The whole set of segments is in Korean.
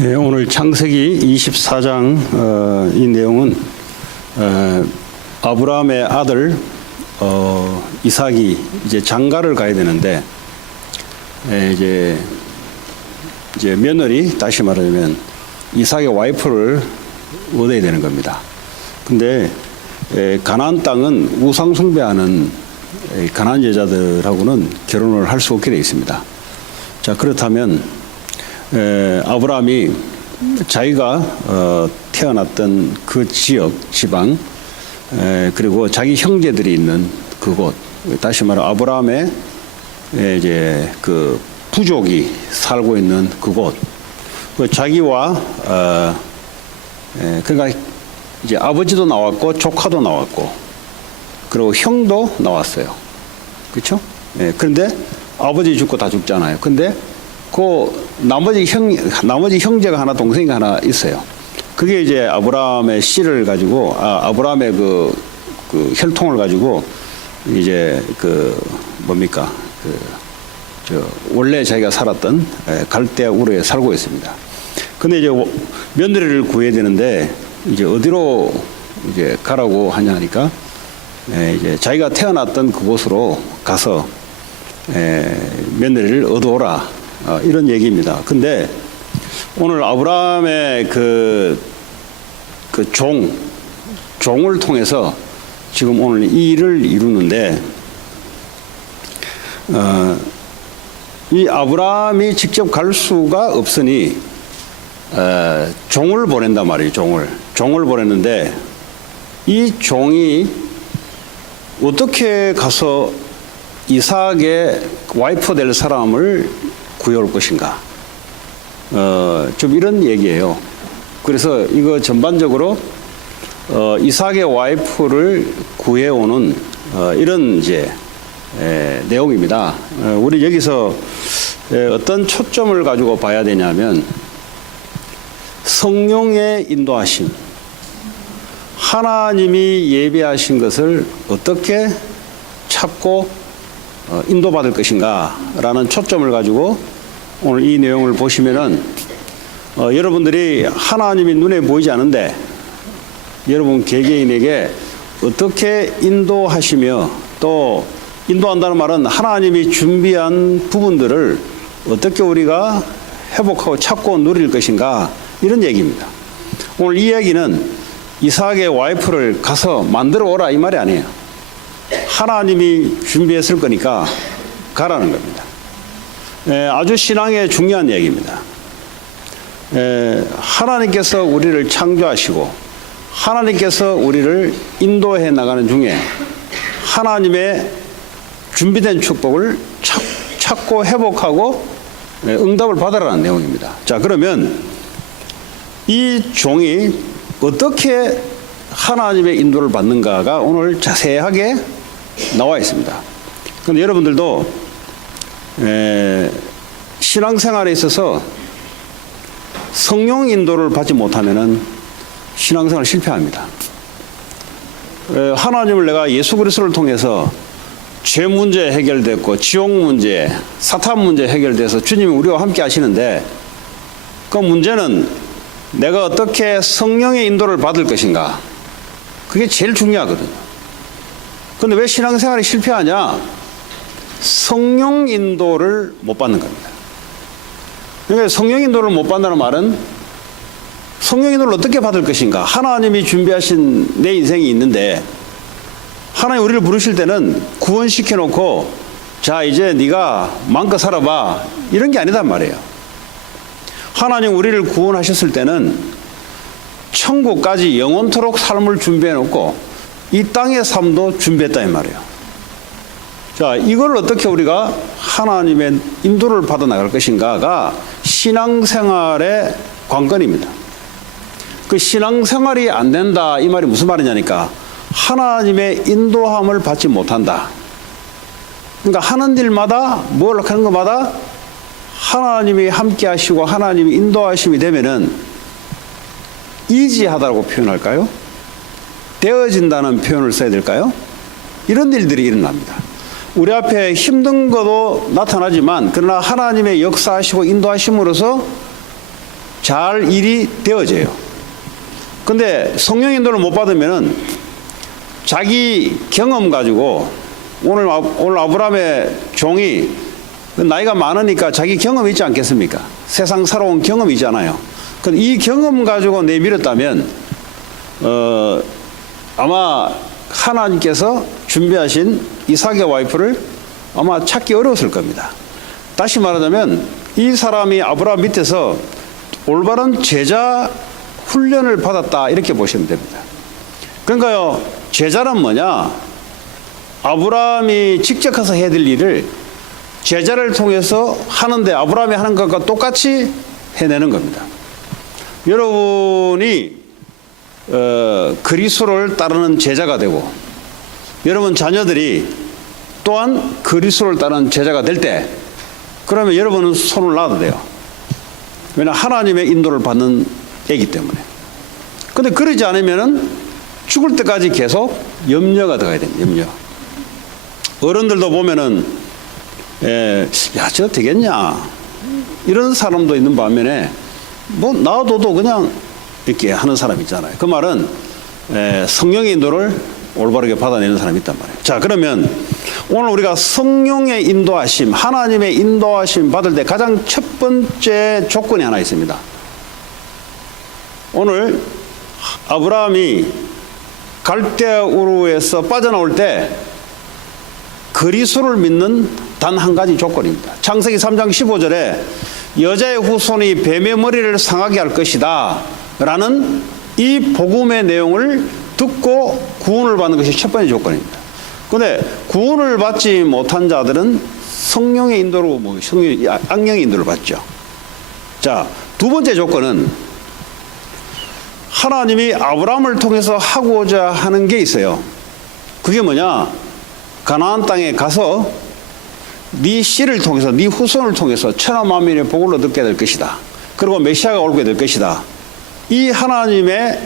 예, 오늘 창세기 24장 이 내용은 아브라함의 아들 이삭이 이제 장가를 가야 되는데 이제 며느리, 다시 말하자면 이삭의 와이프를 얻어야 되는 겁니다. 근데 가나안 땅은 우상 숭배하는 가나안 여자들하고는 결혼을 할 수 없게 되어 있습니다. 자, 그렇다면 아브라함이 자기가 태어났던 그 지역, 지방, 그리고 자기 형제들이 있는 그곳, 다시 말해 아브라함의 이제 그 부족이 살고 있는 그곳, 자기와 그러니까 이제 아버지도 나왔고 조카도 나왔고 그리고 형도 나왔어요. 그렇죠? 그런데 아버지 죽고 다 죽잖아요. 근데 그 나머지 형제가 하나, 동생이 하나 있어요. 그게 이제 아브라함의 씨를 가지고, 아브라함의 그 혈통을 가지고 이제 원래 자기가 살았던 갈대아 우르에 살고 있습니다. 근데 이제 며느리를 구해야 되는데 이제 어디로 이제 가라고 하냐니까 이제 자기가 태어났던 그곳으로 가서 며느리를 얻어오라. 이런 얘기입니다. 근데 오늘 아브라함의 종을 통해서 지금 오늘 이 일을 이루는데, 이 아브라함이 직접 갈 수가 없으니, 종을 보낸단 말이에요, 종을 보냈는데, 이 종이 어떻게 가서 이삭의 와이프 될 사람을 구해올 것인가. 좀 이런 얘기예요. 그래서 이거 전반적으로 이삭의 와이프를 구해오는 이런 이제 내용입니다. 우리 여기서 어떤 초점을 가지고 봐야 되냐면 성령의 인도하심, 하나님이 예비하신 것을 어떻게 찾고 인도받을 것인가 라는 초점을 가지고 오늘 이 내용을 보시면은 여러분들이 하나님이 눈에 보이지 않은데 여러분 개개인에게 어떻게 인도하시며, 또 인도한다는 말은 하나님이 준비한 부분들을 어떻게 우리가 회복하고 찾고 누릴 것인가, 이런 얘기입니다. 오늘 이 이야기는 이삭의 와이프를 가서 만들어 오라 이 말이 아니에요. 하나님이 준비했을 거니까 가라는 겁니다. 아주 신앙에 중요한 얘기입니다. 하나님께서 우리를 창조하시고 하나님께서 우리를 인도해 나가는 중에 하나님의 준비된 축복을 찾고 회복하고 응답을 받으라는 내용입니다. 자, 그러면 이 종이 어떻게 하나님의 인도를 받는가가 오늘 자세하게 나와 있습니다. 그런데 여러분들도 신앙생활에 있어서 성령 인도를 받지 못하면은 신앙생활 실패합니다. 하나님을 내가 예수 그리스도를 통해서 죄 문제 해결됐고 지옥 문제, 사탄 문제 해결돼서 주님이 우리와 함께 하시는데, 그 문제는 내가 어떻게 성령의 인도를 받을 것인가, 그게 제일 중요하거든요. 그런데 왜 신앙생활이 실패하냐? 성령 인도를 못 받는 겁니다. 그러니까 성령 인도를 못 받는다는 말은 성령 인도를 어떻게 받을 것인가? 하나님이 준비하신 내 인생이 있는데 하나님 우리를 부르실 때는 구원시켜 놓고 자 이제 네가 마음껏 살아봐, 이런 게 아니단 말이에요. 하나님 우리를 구원하셨을 때는 천국까지 영원토록 삶을 준비해 놓고 이 땅의 삶도 준비했다 이 말이에요. 자, 이걸 어떻게 우리가 하나님의 인도를 받아 나갈 것인가가 신앙생활의 관건입니다. 그 신앙생활이 안 된다 이 말이 무슨 말이냐니까, 하나님의 인도함을 받지 못한다. 그러니까 하는 일마다 뭘 하는 것마다 하나님이 함께 하시고 하나님이 인도하심이 되면은 이지하다고 표현할까요? 되어진다는 표현을 써야 될까요? 이런 일들이 일어납니다. 우리 앞에 힘든 것도 나타나지만 그러나 하나님의 역사하시고 인도하심으로써 잘 일이 되어져요. 근데 성령 인도를 못 받으면은 자기 경험 가지고 오늘 아브라함의 종이 나이가 많으니까 자기 경험이 있지 않겠습니까? 세상 살아온 경험이 있잖아요. 근데 이 경험 가지고 내밀었다면 아마 하나님께서 준비하신 이삭의 와이프를 아마 찾기 어려웠을 겁니다. 다시 말하자면 이 사람이 아브라함 밑에서 올바른 제자 훈련을 받았다 이렇게 보시면 됩니다. 그러니까요, 제자란 뭐냐? 아브라함이 직접 가서 해야 될 일을 제자를 통해서 하는데 아브라함이 하는 것과 똑같이 해내는 겁니다. 여러분이 그리스도를 따르는 제자가 되고 여러분 자녀들이 또한 그리스도를 따르는 제자가 될 때 그러면 여러분은 손을 놔도 돼요. 왜냐하면 하나님의 인도를 받는 애기 때문에. 근데 그러지 않으면은 죽을 때까지 계속 염려가 들어가야 됩니다. 염려. 어른들도 보면은 야, 저 되겠냐 이런 사람도 있는 반면에 뭐 놔둬도 그냥 이렇게 하는 사람 있잖아요. 그 말은 성령의 인도를 올바르게 받아내는 사람이 있단 말이에요. 자, 그러면 오늘 우리가 성령의 인도하심, 하나님의 인도하심 받을 때 가장 첫 번째 조건이 하나 있습니다. 오늘 아브라함이 갈대아 우르에서 빠져나올 때 그리스도를 믿는 단 한 가지 조건입니다. 창세기 3장 15절에 여자의 후손이 뱀의 머리를 상하게 할 것이다 라는 이 복음의 내용을 듣고 구원을 받는 것이 첫 번째 조건입니다. 그런데 구원을 받지 못한 자들은 성령의 인도로 악령의 인도를 받죠. 자, 두 번째 조건은 하나님이 아브라함을 통해서 하고자 하는 게 있어요. 그게 뭐냐? 가나안 땅에 가서 네 씨를 통해서 네 후손을 통해서 천하 만민의 복을 얻게 될 것이다. 그리고 메시아가 오게 될 것이다. 이 하나님의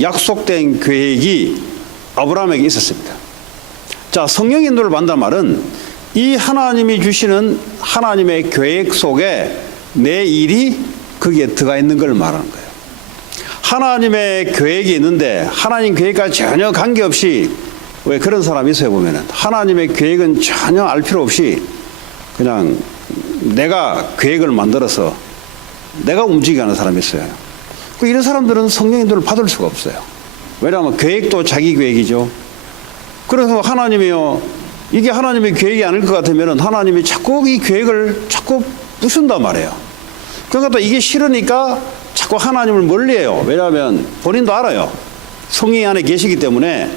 약속된 계획이 아브라함에게 있었습니다. 자, 성령 인도를 받는다는 말은 이 하나님이 주시는 하나님의 계획 속에 내 일이 거기에 들어가 있는 걸 말하는 거예요. 하나님의 계획이 있는데 하나님 계획과 전혀 관계없이 왜 그런 사람이 있어요 보면은 하나님의 계획은 전혀 알 필요 없이 그냥 내가 계획을 만들어서 내가 움직이게 하는 사람이 있어요. 이런 사람들은 성령 인도를 받을 수가 없어요. 왜냐하면 계획도 자기 계획이죠. 그래서 하나님이요, 이게 하나님의 계획이 아닐 것 같으면 하나님이 자꾸 이 계획을 자꾸 부순단 말이에요. 그러니까 또 이게 싫으니까 자꾸 하나님을 멀리해요. 왜냐하면 본인도 알아요. 성령이 안에 계시기 때문에.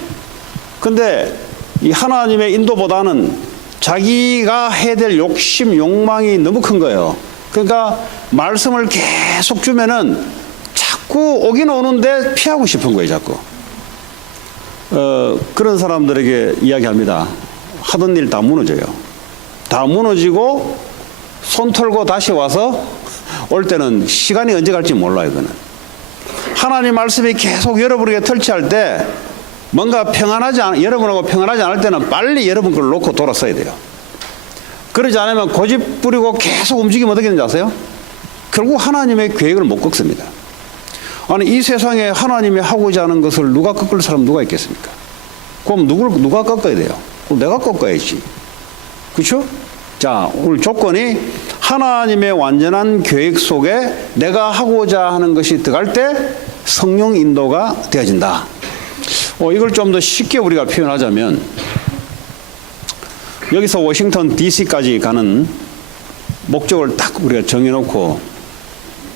근데 이 하나님의 인도보다는 자기가 해야 될 욕심, 욕망이 너무 큰 거예요. 그러니까 말씀을 계속 주면은 자꾸 오긴 오는데 피하고 싶은 거예요, 자꾸. 그런 사람들에게 이야기합니다. 하던 일 다 무너져요. 다 무너지고 손 털고 다시 와서 올 때는 시간이 언제 갈지 몰라요, 이거는. 하나님 말씀이 계속 여러분에게 터치할 때 뭔가 여러분하고 평안하지 않을 때는 빨리 여러분 걸 놓고 돌아서야 돼요. 그러지 않으면 고집 부리고 계속 움직이면 어떻게 되는지 아세요? 결국 하나님의 계획을 못 꺾습니다. 아니, 이 세상에 하나님이 하고자 하는 것을 누가 꺾을 사람 누가 있겠습니까? 그럼 누가 꺾어야 돼요? 그럼 내가 꺾어야지. 그렇죠? 자, 오늘 조건이 하나님의 완전한 계획 속에 내가 하고자 하는 것이 들어갈 때 성령 인도가 되어진다. 이걸 좀 더 쉽게 우리가 표현하자면 여기서 워싱턴 DC까지 가는 목적을 딱 우리가 정해놓고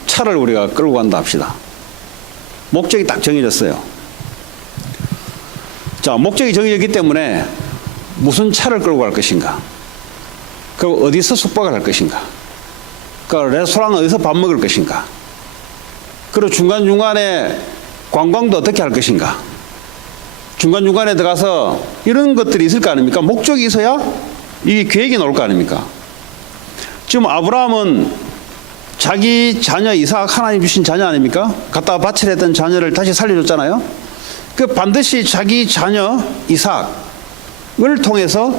차를 우리가 끌고 간다 합시다. 목적이 딱 정해졌어요. 자, 목적이 정해졌기 때문에 무슨 차를 끌고 갈 것인가? 그리고 어디서 숙박을 할 것인가? 그 레스토랑 어디서 밥 먹을 것인가? 그리고 중간중간에 관광도 어떻게 할 것인가? 중간중간에 들어가서 이런 것들이 있을 거 아닙니까? 목적이 있어야 이 계획이 나올 거 아닙니까? 지금 아브라함은 자기 자녀 이삭, 하나님 주신 자녀 아닙니까? 갖다가 바치려 했던 자녀를 다시 살려줬잖아요. 그 반드시 자기 자녀 이삭을 통해서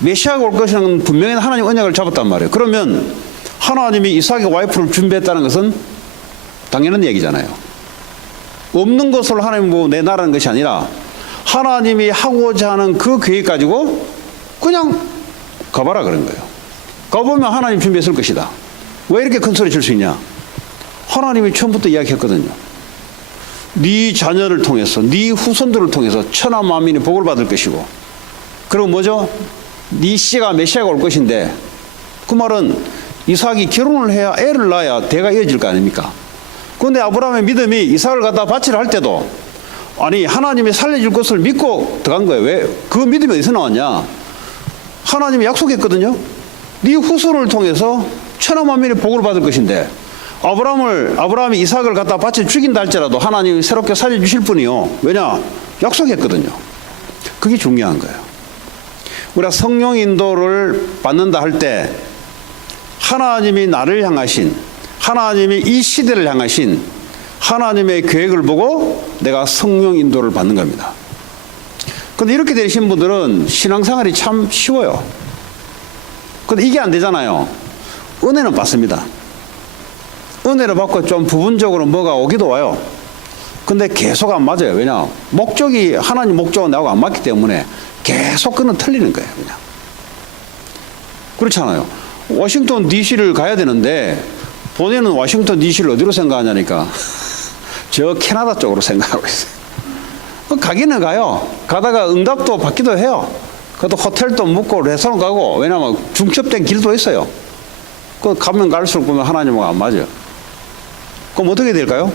메시아가 올 것이라는 분명히 하나님 언약을 잡았단 말이에요. 그러면 하나님이 이삭의 와이프를 준비했다는 것은 당연한 얘기잖아요. 없는 것을 하나님 보고 내놔라는 것이 아니라 하나님이 하고자 하는 그 계획 가지고 그냥 가봐라 그런 거예요. 가보면 하나님 준비했을 것이다. 왜 이렇게 큰 소리 칠 수 있냐? 하나님이 처음부터 이야기했거든요. 네 자녀를 통해서, 네 후손들을 통해서 천하 만민이 복을 받을 것이고, 그리고 뭐죠? 네 씨가 메시아가 올 것인데, 그 말은 이삭이 결혼을 해야 애를 낳아야 대가 이어질 거 아닙니까? 그런데 아브라함의 믿음이 이삭을 갖다 바치려 할 때도 아니 하나님이 살려줄 것을 믿고 들어간 거예요. 왜? 그 믿음이 어디서 나왔냐? 하나님이 약속했거든요. 네 후손을 통해서 천하 만민이 복을 받을 것인데 아브라함이 이삭을 갖다 바쳐 죽인다 할지라도 하나님이 새롭게 살려주실 분이요. 왜냐? 약속했거든요. 그게 중요한 거예요. 우리가 성령 인도를 받는다 할 때 하나님이 나를 향하신, 하나님이 이 시대를 향하신 하나님의 계획을 보고 내가 성령 인도를 받는 겁니다. 그런데 이렇게 되신 분들은 신앙생활이 참 쉬워요. 그런데 이게 안 되잖아요. 은혜는 받습니다. 은혜를 받고 좀 부분적으로 뭐가 오기도 와요. 근데 계속 안 맞아요. 왜냐? 목적이 하나님 목적은 나하고 안 맞기 때문에 계속 그는 틀리는 거예요. 그냥. 그렇잖아요. 워싱턴 DC를 가야 되는데 본인은 워싱턴 DC를 어디로 생각하냐니까 저 캐나다 쪽으로 생각하고 있어요. 가기는 가요. 가다가 응답도 받기도 해요. 그것도 호텔도 묵고 레스토랑 가고, 왜냐하면 중첩된 길도 있어요. 그 가면 갈수록 보면 하나님하고 안 맞아요. 그럼 어떻게 될까요?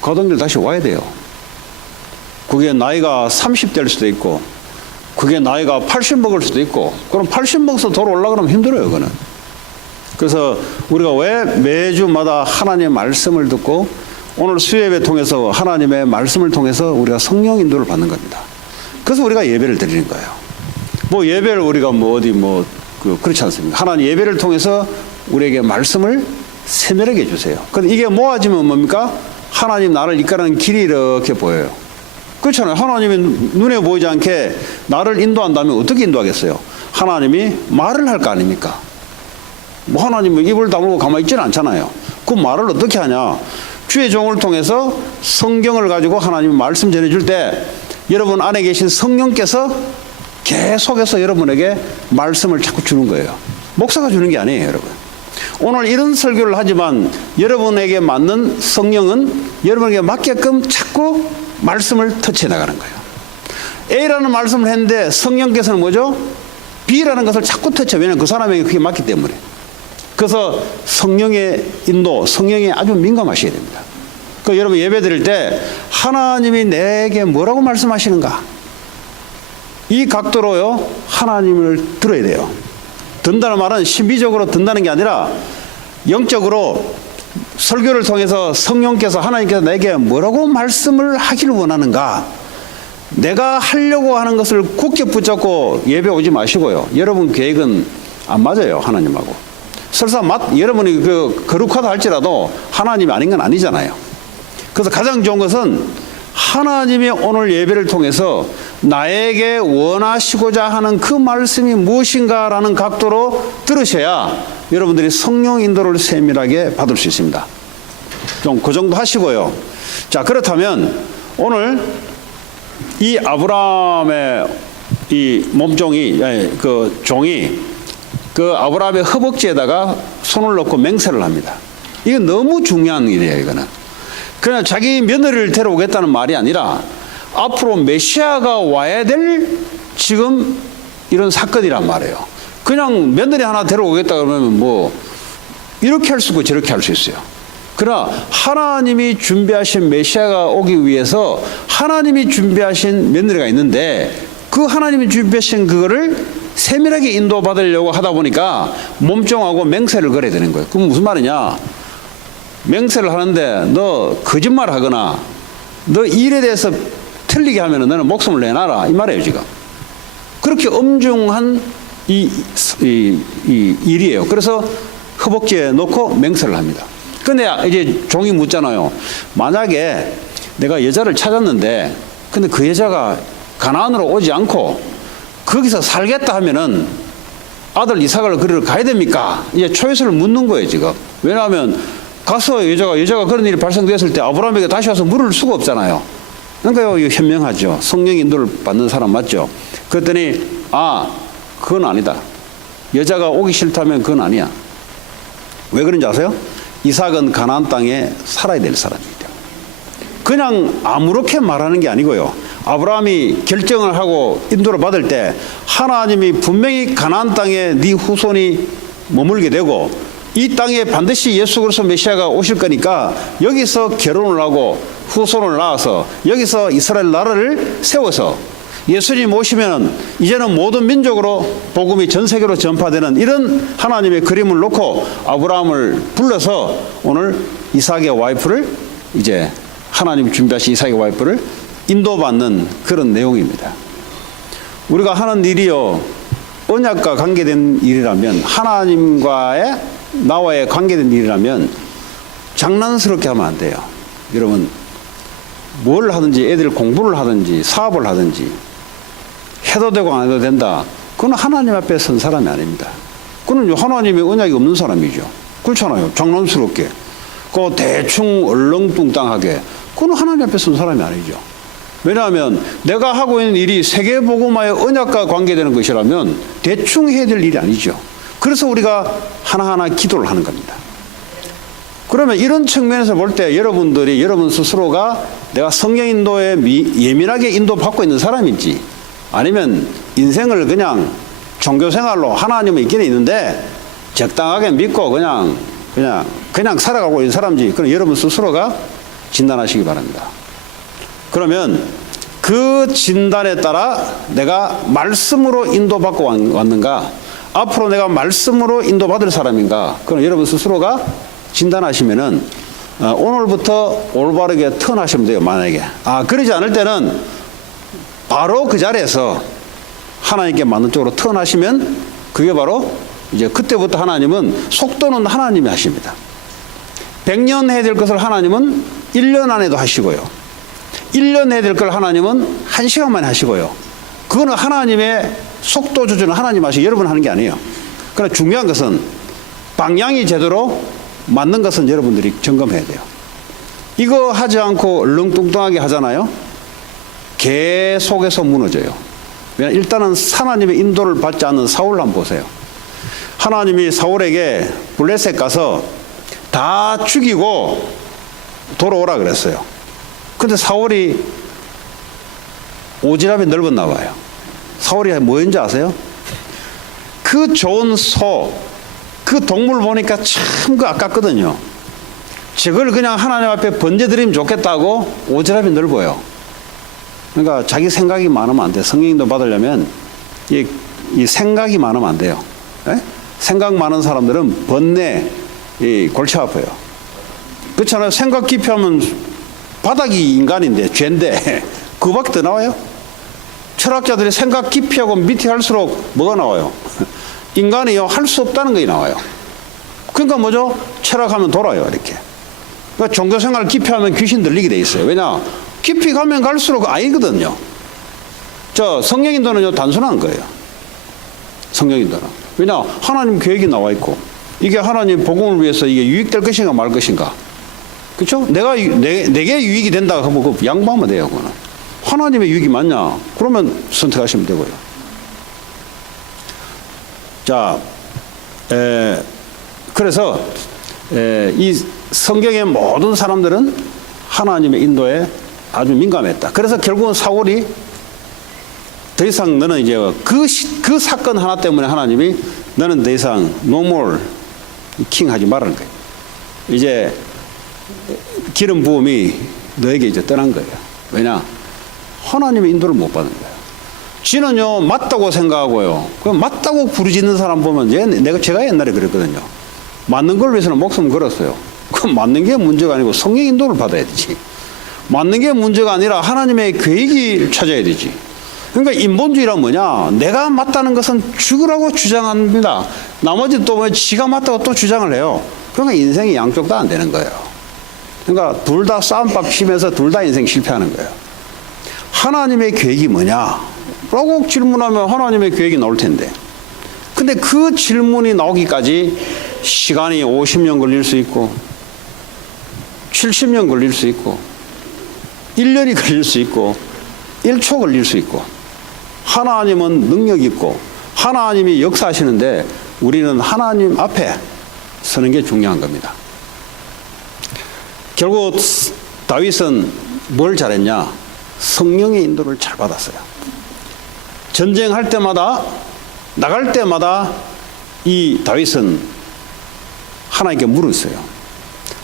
가던 길 다시 와야 돼요. 그게 나이가 30대일 수도 있고, 그게 나이가 80 먹을 수도 있고, 그럼 80 먹어서 돌아올라 그러면 힘들어요, 그거는. 그래서 우리가 왜 매주마다 하나님의 말씀을 듣고 오늘 수요예배 통해서 하나님의 말씀을 통해서 우리가 성령 인도를 받는 겁니다. 그래서 우리가 예배를 드리는 거예요. 뭐 예배를 우리가 그렇지 않습니까? 하나님 예배를 통해서 우리에게 말씀을 세밀하게 해주세요. 근데 이게 모아지면 뭡니까? 하나님 나를 이끌어가는 길이 이렇게 보여요. 그렇잖아요. 하나님이 눈에 보이지 않게 나를 인도한다면 어떻게 인도하겠어요? 하나님이 말을 할 거 아닙니까? 뭐 하나님은 입을 다물고 가만히 있지는 않잖아요. 그 말을 어떻게 하냐? 주의 종을 통해서 성경을 가지고 하나님이 말씀 전해줄 때 여러분 안에 계신 성령께서 계속해서 여러분에게 말씀을 자꾸 주는 거예요. 목사가 주는 게 아니에요, 여러분. 오늘 이런 설교를 하지만 여러분에게 맞는 성령은 여러분에게 맞게끔 자꾸 말씀을 터치해 나가는 거예요. A라는 말씀을 했는데 성령께서는 뭐죠? B라는 것을 자꾸 터치해. 왜냐하면 그 사람에게 그게 맞기 때문에. 그래서 성령의 인도, 성령에 아주 민감하셔야 됩니다. 그 여러분 예배 드릴 때 하나님이 내게 뭐라고 말씀하시는가? 이 각도로요, 하나님을 들어야 돼요. 듣는다는 말은 신비적으로 듣는다는 게 아니라 영적으로 설교를 통해서 성령께서 하나님께서 내게 뭐라고 말씀을 하기를 원하는가? 내가 하려고 하는 것을 굳게 붙잡고 예배 오지 마시고요. 여러분 계획은 안 맞아요, 하나님하고. 설사 여러분이 거룩하다 할지라도 하나님이 아닌 건 아니잖아요. 그래서 가장 좋은 것은 하나님이 오늘 예배를 통해서 나에게 원하시고자 하는 그 말씀이 무엇인가라는 각도로 들으셔야 여러분들이 성령 인도를 세밀하게 받을 수 있습니다. 좀 그 정도 하시고요. 자, 그렇다면 오늘 이 아브라함의 이 몸종이, 그 종이 그 아브라함의 허벅지에다가 손을 넣고 맹세를 합니다. 이건 너무 중요한 일이에요, 이거는. 그냥 자기 며느리를 데려오겠다는 말이 아니라 앞으로 메시아가 와야 될 지금 이런 사건이란 말이에요. 그냥 며느리 하나 데려오겠다 그러면 뭐 이렇게 할 수 있고 저렇게 할 수 있어요. 그러나 하나님이 준비하신 메시아가 오기 위해서 하나님이 준비하신 며느리가 있는데 그 하나님이 준비하신 그거를 세밀하게 인도받으려고 하다 보니까 몸종하고 맹세를 걸어야 되는 거예요. 그럼 무슨 말이냐? 맹세를 하는데 너 거짓말 하거나 너 일에 대해서 틀리게 하면 너는 목숨을 내놔라 이 말이에요, 지금. 그렇게 엄중한 이 일이에요. 그래서 허벅지에 놓고 맹세를 합니다. 근데 이제 종이 묻잖아요. 만약에 내가 여자를 찾았는데 근데 그 여자가 가나안으로 오지 않고 거기서 살겠다 하면은 아들 이삭을 그리러 가야 됩니까? 이제 초이스를 묻는 거예요, 지금. 왜냐하면 가서 여자가 그런 일이 발생됐을 때 아브라함에게 다시 와서 물을 수가 없잖아요. 그러니까 이거 현명하죠. 성령 인도를 받는 사람 맞죠. 그랬더니 그건 아니다. 여자가 오기 싫다면 그건 아니야. 왜 그런지 아세요? 이삭은 가나안 땅에 살아야 될 사람입니다. 그냥 아무렇게 말하는 게 아니고요. 아브라함이 결정을 하고 인도를 받을 때 하나님이 분명히 가나안 땅에 네 후손이 머물게 되고 이 땅에 반드시 예수 그리스도 메시아가 오실 거니까 여기서 결혼을 하고 후손을 낳아서 여기서 이스라엘 나라를 세워서 예수님 오시면 이제는 모든 민족으로 복음이 전 세계로 전파되는 이런 하나님의 그림을 놓고 아브라함을 불러서 오늘 이삭의 와이프를 이제 하나님 준비하신 이삭의 와이프를 인도받는 그런 내용입니다. 우리가 하는 일이요 언약과 관계된 일이라면 하나님과의 나와의 관계된 일이라면 장난스럽게 하면 안 돼요. 여러분 뭘 하든지 애들 공부를 하든지 사업을 하든지 해도 되고 안 해도 된다. 그건 하나님 앞에 선 사람이 아닙니다. 그건 하나님의 언약이 없는 사람이죠. 그렇잖아요. 장난스럽게. 그 대충 얼렁뚱땅하게. 그건 하나님 앞에 선 사람이 아니죠. 왜냐하면 내가 하고 있는 일이 세계복음화의 언약과 관계되는 것이라면 대충 해야 될 일이 아니죠. 그래서 우리가 하나하나 기도를 하는 겁니다. 그러면 이런 측면에서 볼 때 여러분들이 여러분 스스로가 내가 성령 인도에 예민하게 인도받고 있는 사람인지 아니면 인생을 그냥 종교생활로 하나님은 있기는 있는데 적당하게 믿고 그냥 살아가고 있는 사람인지 그럼 여러분 스스로가 진단하시기 바랍니다. 그러면 그 진단에 따라 내가 말씀으로 인도받고 왔는가 앞으로 내가 말씀으로 인도받을 사람인가 그럼 여러분 스스로가 진단하시면은 오늘부터 올바르게 턴하시면 돼요. 만약에 그러지 않을 때는 바로 그 자리에서 하나님께 맞는 쪽으로 턴하시면 그게 바로 이제 그때부터 하나님은 속도는 하나님이 하십니다. 100년 해야 될 것을 하나님은 1년 안에도 하시고요. 1년 해야 될 걸 하나님은 1시간 만에 하시고요. 그거는 하나님의 속도 조절은 하나님 하시고 여러분 하는 게 아니에요. 그러나 중요한 것은 방향이 제대로 맞는 것은 여러분들이 점검해야 돼요. 이거 하지 않고 얼렁뚱땅하게 하잖아요. 계속해서 무너져요. 일단은 하나님의 인도를 받지 않는 사울을 한번 보세요. 하나님이 사울에게 블레셋 가서 다 죽이고 돌아오라 그랬어요. 근데 사울이 오지랖이 넓었나 봐요. 사울이 뭐였는지 아세요? 그 좋은 소, 그 동물 보니까 참 아깝거든요. 저걸 그냥 하나님 앞에 번제드리면 좋겠다고 오지랖이 넓어요. 그러니까 자기 생각이 많으면 안 돼요. 성령인도 받으려면 이 생각이 많으면 안 돼요. 에? 생각 많은 사람들은 번뇌, 골치 아파요. 그렇잖아요. 생각 깊이 하면 바닥이 인간인데 죄인데 그거밖에 더 나와요? 철학자들이 생각 깊이 하고 밑에 할수록 뭐가 나와요? 인간이요 할 수 없다는 게 나와요. 그러니까 뭐죠? 철학하면 돌아요 이렇게. 그러니까 종교생활 깊이 하면 귀신 들리게 돼 있어요. 왜냐? 깊이 가면 갈수록 아니거든요. 성령인도는요 단순한 거예요. 성령인도는. 왜냐? 하나님 계획이 나와 있고 이게 하나님 복음을 위해서 이게 유익될 것인가 말 것인가. 그렇죠? 내게 유익이 된다 하면 그 양보하면 돼요. 그거는. 하나님의 유익이 맞냐? 그러면 선택하시면 되고요. 그래서 이 성경의 모든 사람들은 하나님의 인도에 아주 민감했다. 그래서 결국은 사울이 더 이상 너는 이제 그 사건 하나 때문에 하나님이 너는 더 이상 no more king 하지 말라는 거예요. 이제 기름 부음이 너에게 이제 떠난 거예요. 왜냐? 하나님의 인도를 못 받은 거예요. 지는요 맞다고 생각하고요. 그 맞다고 부르짖는 사람 보면 제가 옛날에 그랬거든요. 맞는 걸 위해서는 목숨 걸었어요. 그 맞는 게 문제가 아니고 성령 인도를 받아야 되지. 맞는 게 문제가 아니라 하나님의 계획을 찾아야 되지. 그러니까 인본주의란 뭐냐? 내가 맞다는 것은 죽으라고 주장합니다. 나머지 또 뭐 지가 맞다고 또 주장을 해요. 그러니까 인생이 양쪽 다 안 되는 거예요. 그러니까 둘 다 싸움밥 치면서 둘 다 인생 실패하는 거예요. 하나님의 계획이 뭐냐? 라고 질문하면 하나님의 계획이 나올 텐데. 근데 그 질문이 나오기까지 시간이 50년 걸릴 수 있고 70년 걸릴 수 있고 1년이 걸릴 수 있고 1초 걸릴 수 있고 하나님은 능력 있고 하나님이 역사하시는데 우리는 하나님 앞에 서는 게 중요한 겁니다. 결국 다윗은 뭘 잘했냐? 성령의 인도를 잘 받았어요. 전쟁할 때마다 나갈 때마다 이 다윗은 하나님께 물었어요.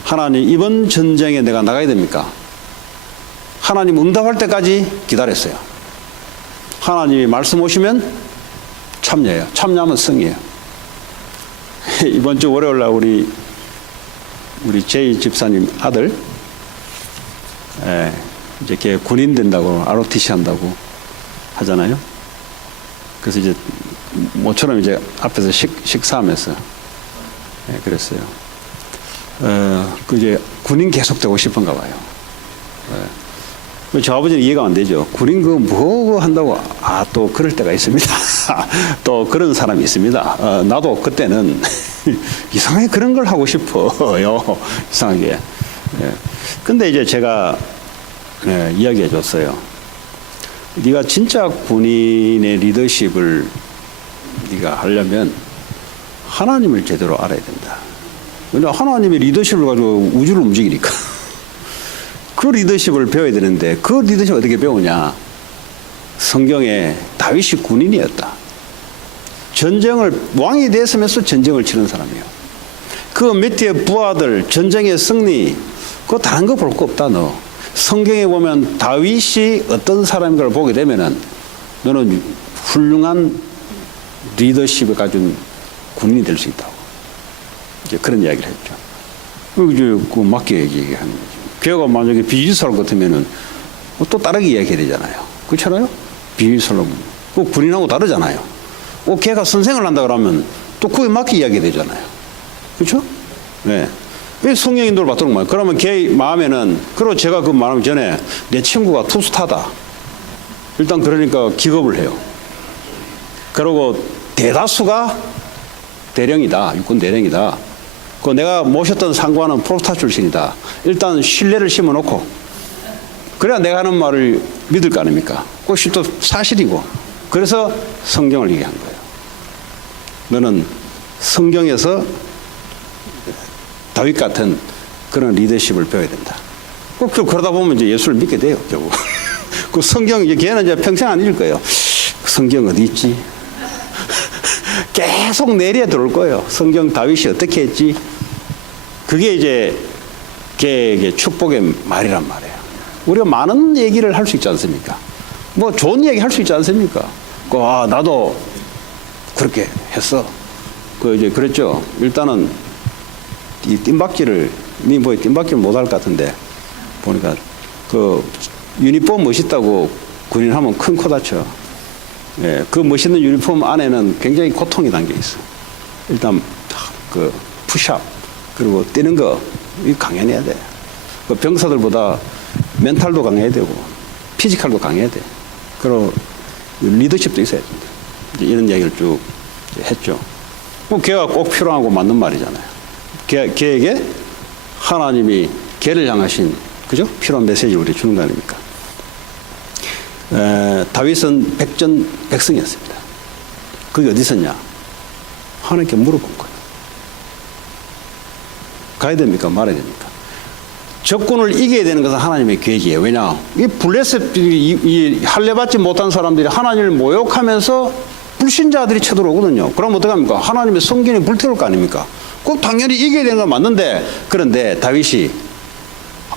하나님, 이번 전쟁에 내가 나가야 됩니까? 하나님 응답할 때까지 기다렸어요. 하나님이 말씀 오시면 참여해요. 참여하면 승이에요. 이번 주 월요일 날 우리 제이 집사님 아들 이제 걔 군인 된다고 ROTC 한다고 하잖아요. 그래서 이제 모처럼 이제 앞에서 식사하면서 그랬어요. 그 이제 군인 계속 되고 싶은가 봐요. 저 아버지는 이해가 안 되죠. 군인 뭐 한다고 또 그럴 때가 있습니다. 또 그런 사람이 있습니다. 나도 그때는 이상하게 그런 걸 하고 싶어요. 이상하게. 근데 이제 제가 이야기해 줬어요. 네가 진짜 군인의 리더십을 네가 하려면 하나님을 제대로 알아야 된다. 왜냐하면 하나님의 리더십을 가지고 우주를 움직이니까. 그 리더십을 배워야 되는데 그 리더십을 어떻게 배우냐? 성경에 다윗이 군인이었다. 전쟁을 왕이 됐으면서 전쟁을 치는 사람이에요. 그 밑에 부하들 전쟁의 승리 그거 다른 거 볼 거 없다. 너 성경에 보면 다윗이 어떤 사람인 걸 보게 되면은 너는 훌륭한 리더십을 가진 군인이 될 수 있다고. 이제 그런 이야기를 했죠. 그 맞게 얘기하는 거죠. 걔가 만약에 비지설 같으면은 또 다르게 이야기해야 되잖아요. 그렇잖아요? 비지설로. 그 군인하고 다르잖아요. 걔가 선생을 한다 그러면 또 그에 맞게 이야기해야 되잖아요. 그렇죠? 네. 왜 성령 인도를 받도록 말해요? 그러면 걔 마음에는, 그리고 제가 그 말하기 전에 내 친구가 투스타다. 일단 그러니까 기겁을 해요. 그리고 대다수가 대령이다. 육군 대령이다. 그 내가 모셨던 상관은 프로스타 출신이다. 일단 신뢰를 심어놓고 그래야 내가 하는 말을 믿을 거 아닙니까? 그것이 또 사실이고. 그래서 성경을 얘기한 거예요. 너는 성경에서 다윗 같은 그런 리더십을 배워야 된다. 그러다 보면 이제 예수를 믿게 돼요, 결국. 그 성경, 걔는 이제 평생 안 읽을 거예요. 성경 어디 있지? 계속 내리에 들어올 거예요. 성경 다윗이 어떻게 했지? 그게 이제 걔에게 축복의 말이란 말이에요. 우리가 많은 얘기를 할 수 있지 않습니까? 뭐 좋은 얘기 할 수 있지 않습니까? 나도 그렇게 했어. 이제 그랬죠. 일단은 이 뜀박질을, 뭐 뜀박질 못할 것 같은데 보니까 그 유니폼 멋있다고 군인 하면 큰 코 다쳐. 그 멋있는 유니폼 안에는 굉장히 고통이 담겨 있어. 일단 그 푸시업 그리고 뛰는 거 이 강해야 돼. 그 병사들보다 멘탈도 강해야 되고 피지컬도 강해야 돼. 그리고 리더십도 있어야 된다. 이제 이런 이야기를 쭉 했죠. 걔가 꼭 필요하고 맞는 말이잖아요. 걔에게 하나님이 걔를 향하신 그죠? 필요한 메시지를 우리 주는 거 아닙니까? 다윗은 백전백승이었습니다. 그게 어디 있었냐? 하나님께 물어본 거예요. 가야 됩니까? 말아야 됩니까? 적군을 이겨야 되는 것은 하나님의 계획이에요. 왜냐? 이 블레셋들이 할례받지 못한 사람들이 하나님을 모욕하면서 불신자들이 쳐들어오거든요. 그럼 어떡합니까? 하나님의 성전이 불태울 거 아닙니까? 꼭 당연히 이겨야 되는 건 맞는데, 그런데 다윗이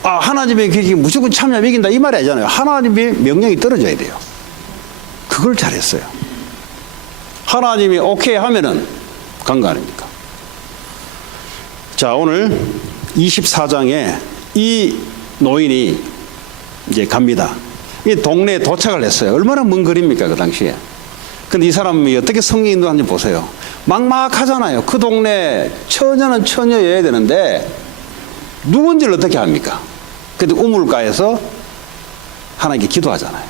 하나님의 계획이 무조건 참여하면 이긴다 이 말이 아니잖아요. 하나님의 명령이 떨어져야 돼요. 그걸 잘했어요. 하나님이 오케이 하면은 간 거 아닙니까? 자, 오늘 24장에 이 노인이 이제 갑니다. 이 동네에 도착을 했어요. 얼마나 먼 거리입니까, 그 당시에. 근데 이 사람이 어떻게 성령 인도하는지 보세요. 막막하잖아요. 그 동네 처녀는 처녀여야 되는데 누군지를 어떻게 합니까? 근데 우물가에서 하나님께 기도하잖아요.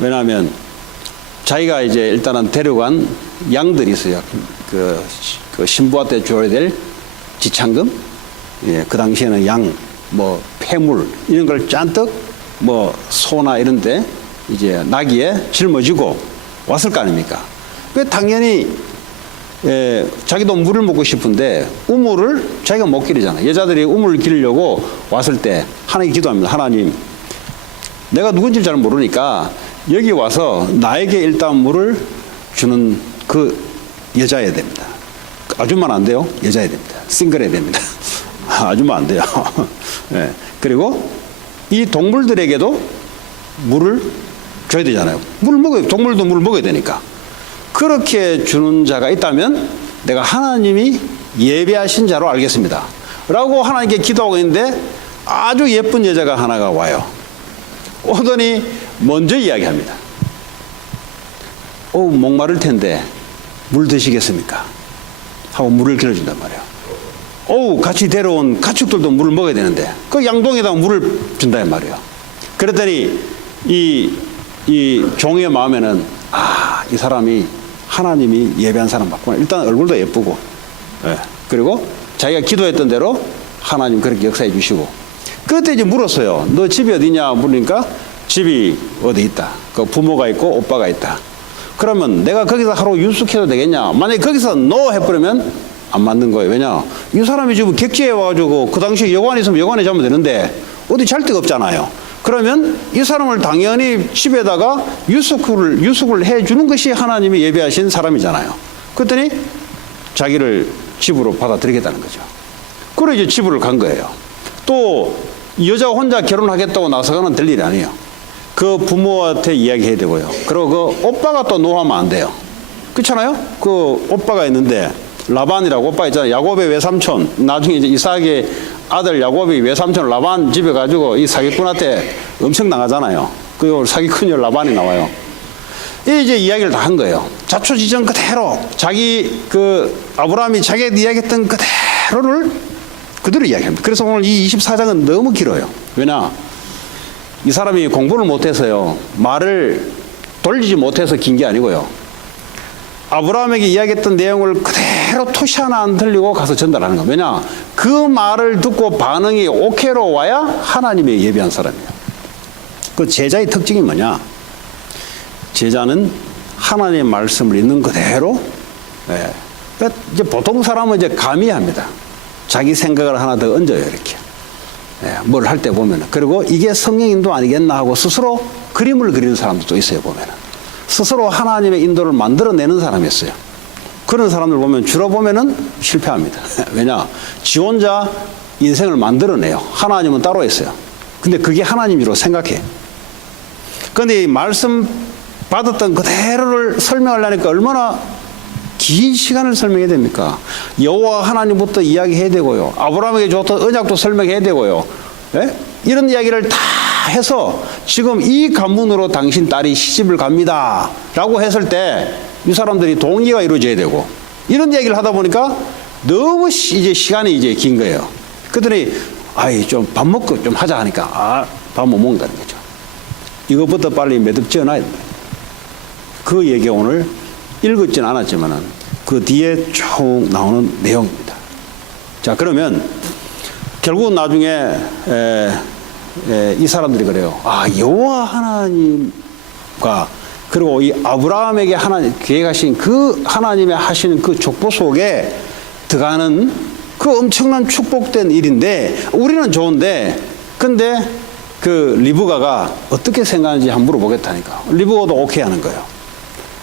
왜냐하면 자기가 이제 일단은 데려간 양들이 있어요. 그 신부한테 줘야 될 지참금 예, 그 당시에는 양, 뭐 폐물 이런 걸 잔뜩 뭐 소나 이런데 이제 나귀에 짊어지고 왔을 거 아닙니까? 그 당연히 예, 자기도 물을 먹고 싶은데 우물을 자기가 못 기르잖아요. 여자들이 우물을 기르려고 왔을 때 하나님께 기도합니다. 하나님, 내가 누군지 잘 모르니까 여기 와서 나에게 일단 물을 주는 그 여자여야 됩니다. 아줌마는 안 돼요. 여자여야 됩니다. 싱글해야 됩니다. 아줌마 안 돼요. 네. 그리고 이 동물들에게도 물을 줘야 되잖아요. 물을 먹어요. 동물도 물을 먹어야 되니까. 그렇게 주는 자가 있다면 내가 하나님이 예배하신 자로 알겠습니다. 라고 하나님께 기도하고 있는데 아주 예쁜 여자가 하나가 와요. 오더니 먼저 이야기합니다. 목마를 텐데 물 드시겠습니까? 하고 물을 길어준단 말이에요. 같이 데려온 가축들도 물을 먹어야 되는데 그 양동이에다가 물을 준단 말이에요. 그랬더니 이 종의 마음에는 이 사람이 하나님이 예배한 사람 맞구나. 일단 얼굴도 예쁘고, 예. 그리고 자기가 기도했던 대로 하나님 그렇게 역사해 주시고. 그때 이제 물었어요. 너 집이 어디냐 물으니까 집이 어디 있다. 그 부모가 있고 오빠가 있다. 그러면 내가 거기서 하루 유숙해도 되겠냐? 만약에 거기서 no 해버리면 안 맞는 거예요. 왜냐? 이 사람이 지금 객지에 와가지고 그 당시에 여관이 있으면 여관에 자면 되는데 어디 잘 데가 없잖아요. 그러면 이 사람을 당연히 집에다가 유숙을 해주는 것이 하나님이 예배하신 사람이잖아요. 그랬더니 자기를 집으로 받아들이겠다는 거죠. 그래 이제 집으로 간 거예요. 또 여자 혼자 결혼하겠다고 나서가는 될 일이 아니에요. 그 부모한테 이야기해야 되고요. 그리고 그 오빠가 또 노하면 안 돼요. 그렇잖아요? 그 오빠가 있는데 라반이라고 오빠 있잖아요. 야곱의 외삼촌. 나중에 이제 이삭의 아들 야곱이 외삼촌 라반 집에 가지고 이 사기꾼한테 엄청 나가잖아요. 그 사기꾼이 라반이 나와요. 이제 이야기를 다 한 거예요. 자초지정 그대로 자기 아브라함이 자기가 이야기했던 그대로 이야기합니다. 그래서 오늘 이 24장은 너무 길어요. 왜냐? 이 사람이 공부를 못해서요. 말을 돌리지 못해서 긴 게 아니고요. 아브라함에게 이야기했던 내용을 그대로 토시 하나 안 틀리고 가서 전달하는 거예요. 왜냐? 그 말을 듣고 반응이 오케이로 와야 하나님의 예배한 사람이에요. 그 제자의 특징이 뭐냐? 제자는 하나님의 말씀을 있는 그대로, 그러니까 이제 보통 사람은 이제 가미합니다. 자기 생각을 하나 더 얹어요, 이렇게. 뭘 할 때 보면은. 그리고 이게 성령인도 아니겠나 하고 스스로 그림을 그리는 사람도 또 있어요, 보면은. 스스로 하나님의 인도를 만들어내는 사람이었어요. 그런 사람들 보면 주로 보면은 실패합니다. 왜냐? 지 혼자 인생을 만들어내요. 하나님은 따로 있어요. 근데 그게 하나님이라고 생각해. 그런데 이 말씀 받았던 그대로를 설명하려니까 얼마나 긴 시간을 설명해야 됩니까? 여호와 하나님부터 이야기해야 되고요. 아브라함에게 줬던 언약도 설명해야 되고요. 예? 이런 이야기를 다 해서 지금 이 가문으로 당신 딸이 시집을 갑니다 라고 했을 때 이 사람들이 동의가 이루어져야 되고 이런 이야기를 하다 보니까 너무 이제 시간이 이제 긴 거예요. 그랬더니 좀 밥 먹고 좀 하자 하니까 밥 못 먹는다는 거죠. 이것부터 빨리 매듭 지어놔야 됩니다. 그 얘기 오늘 읽었지는 않았지만은 그 뒤에 쭉 나오는 내용입니다. 자, 그러면 결국은 나중에 이 사람들이 그래요. 여호와 하나님과 그리고 이 아브라함에게 하나님 계획하신 그 하나님의 하시는 그 족보 속에 들어가는 그 엄청난 축복된 일인데 우리는 좋은데 근데 그 리브가가 어떻게 생각하는지 한번 물어보겠다니까. 리브가도 오케이 하는 거예요.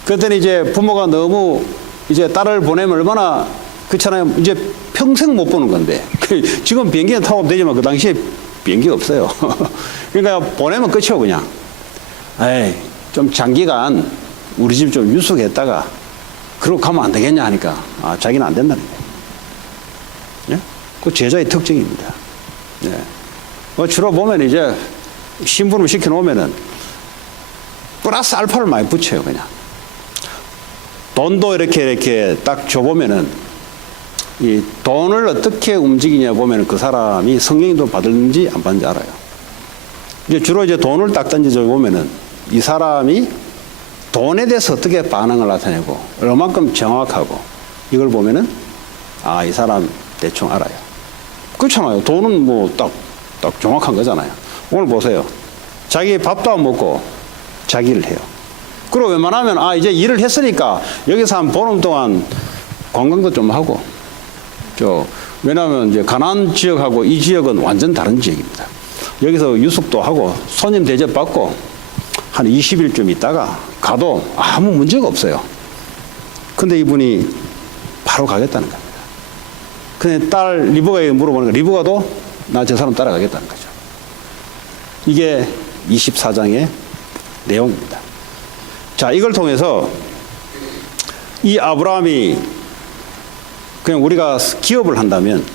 그랬더니 이제 부모가 너무 이제 딸을 보내면 얼마나 그렇잖아요. 이제 평생 못 보는 건데 지금 비행기는 타고 되지만 그 당시에 비행기가 없어요. 그러니까 보내면 끝이요 그냥. 좀 장기간 우리 집 좀 유숙했다가 그러고 가면 안 되겠냐 하니까 자기는 안 된다는 거예요. 예? 그 제자의 특징입니다. 예. 주로 보면 이제 심부름 시켜놓으면은 플러스 알파를 많이 붙여요 그냥. 돈도 이렇게 딱 줘보면은 이 돈을 어떻게 움직이냐 보면은 그 사람이 성령인도 받을지 안 받는지 알아요. 이제 주로 이제 돈을 딱 던져줘 보면은 이 사람이 돈에 대해서 어떻게 반응을 나타내고 얼마만큼 정확하고 이걸 보면은 이 사람 대충 알아요. 그렇잖아요. 돈은 뭐 딱 정확한 거잖아요. 오늘 보세요. 자기 밥도 안 먹고 자기를 해요. 그리고 웬만하면 이제 일을 했으니까 여기서 한 보름 동안 관광도 좀 하고, 왜냐하면 이제 가나안 지역하고 이 지역은 완전 다른 지역입니다. 여기서 유숙도 하고 손님 대접 받고 한 20일쯤 있다가 가도 아무 문제가 없어요. 근데 이분이 바로 가겠다는 겁니다. 근데 딸 리브가에게 물어보니까 리브가도 나 저 사람 따라가겠다는 거죠. 이게 24장의 내용입니다. 자, 이걸 통해서 이 아브라함이 그냥 우리가 기업을 한다면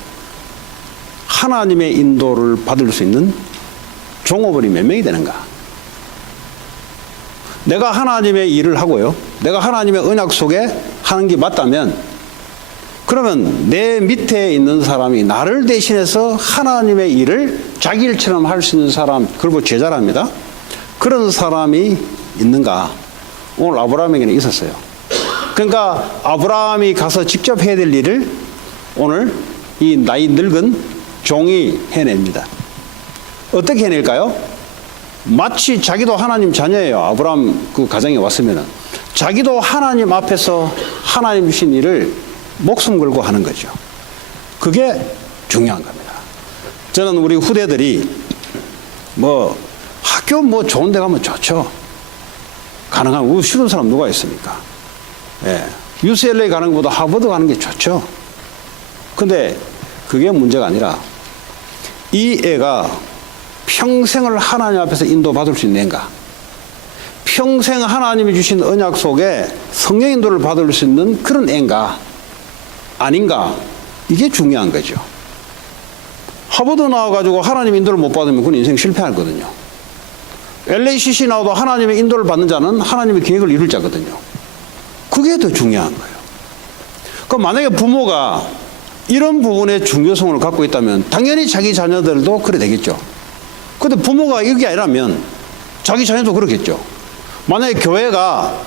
하나님의 인도를 받을 수 있는 종업원이 몇 명이 되는가? 내가 하나님의 일을 하고요. 내가 하나님의 언약 속에 하는 게 맞다면 그러면 내 밑에 있는 사람이 나를 대신해서 하나님의 일을 자기 일처럼 할 수 있는 사람, 그리고 제자랍니다. 그런 사람이 있는가? 오늘 아브라함에게는 있었어요. 그러니까 아브라함이 가서 직접 해야 될 일을 오늘 이 나이 늙은 종이 해냅니다. 어떻게 해낼까요? 마치 자기도 하나님 자녀예요. 아브라함 그 가정에 왔으면은 자기도 하나님 앞에서 하나님 주신 일을 목숨 걸고 하는 거죠. 그게 중요한 겁니다. 저는 우리 후대들이 학교 좋은 데 가면 좋죠. 가능하면 우리 쉬운 사람 누가 있습니까? 예. UCLA 가는 것보다 하버드 가는 게 좋죠. 근데 그게 문제가 아니라 이 애가 평생을 하나님 앞에서 인도받을 수 있는가? 평생 하나님이 주신 언약 속에 성령 인도를 받을 수 있는 그런 애인가? 아닌가? 이게 중요한 거죠. 하버드 나와가지고 하나님 인도를 못 받으면 그건 인생 실패하거든요. LACC 나와도 하나님의 인도를 받는 자는 하나님의 계획을 이룰 자거든요. 그게 더 중요한 거예요. 그럼 만약에 부모가 이런 부분의 중요성을 갖고 있다면 당연히 자기 자녀들도 그래 되겠죠. 그런데 부모가 이게 아니라면 자기 자녀도 그렇겠죠. 만약에 교회가